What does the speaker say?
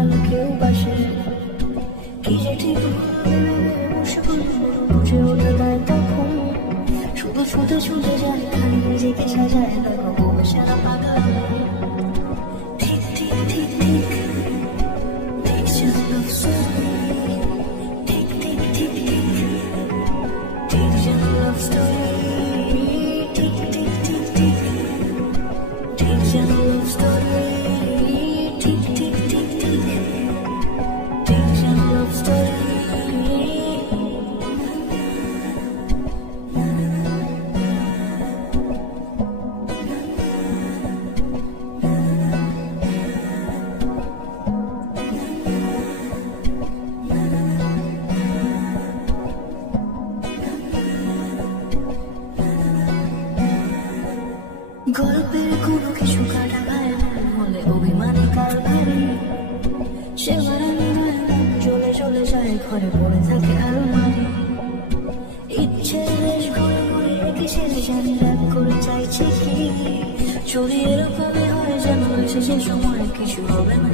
খেলা কেউ বাসে কি যে ঠিক বুঝে ওঠা দেয় তখন শুধু ছুটে ছুটে যায় খালি নিজেকে সাজায় দেখো সারা পাগল ঠিক ঠিক ঠিক ঠিক দেখছে লাভ স্টোরি ঠিক ঠিক ঠিক ঠিক দেখছে লাভ স্টোরি ঠিক ঠিক ঠিক ঠিক দেখছে লাভ স্টোরি ঠিক ঠিক ঠিক ঠিক দেখছে লাভ স্টোরি গল্পের কোনো কিছু কাটা গায়ে হলে অভিমানে কাল ভারী সে মারানি চলে চলে যায় ঘরে পড়ে থাকে আলমারি ইচ্ছে বেশ ঘুরে ঘুরে রেখে সে জানি রাগ করে চাইছে কি চুরি এরকমই হয় যেন সে সময় কিছু হবে না